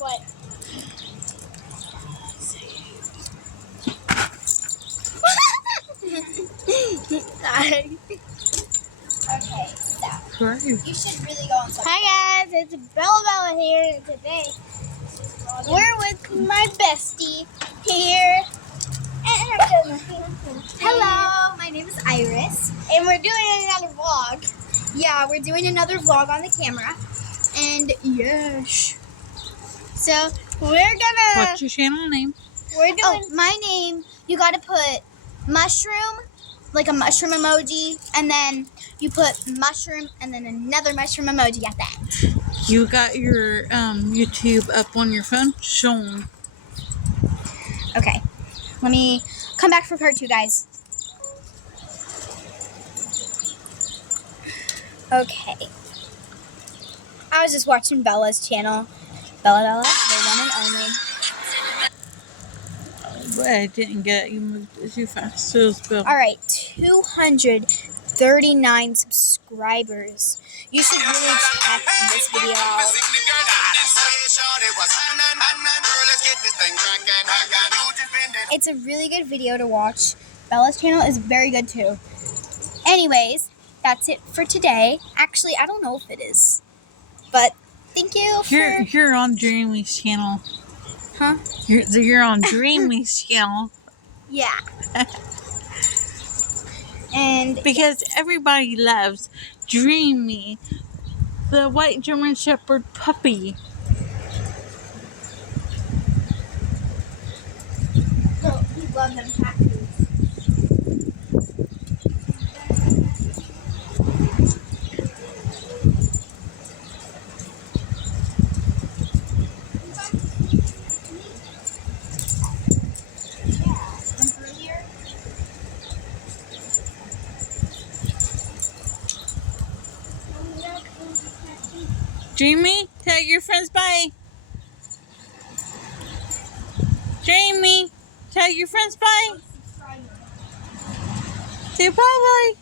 What? Okay, so Great. you should really go on. Hi guys, it's Bella here, and today we're with my bestie here. Hello, my name is Iris. And we're doing another vlog. Yeah, we're doing another vlog on the camera. And yes. So we're gonna. What's your channel name? We're doing. Oh, my name, you gotta put mushroom, like a mushroom emoji, and then you put mushroom and then another mushroom emoji at the end. You got your YouTube up on your phone? Show 'em. Okay. Let me come back for part 2, guys. Okay. I was just watching Bella's channel. Bella, the one and only. But I didn't get it. You moved it too fast. So it's Bill. All right, 239 subscribers. You should really check this video out. It's a really good video to watch. Bella's channel is very good too. Anyways, that's it for today. Actually, I don't know if it is, but thank you for... You're on Dreamy's channel. Huh? You're on Dreamy's channel. Yeah. And Because everybody loves Dreamy, the white German Shepherd puppy. oh, we love them tattoos. Dreamy, tell your friends bye. Dreamy, tell your friends bye. Say bye bye.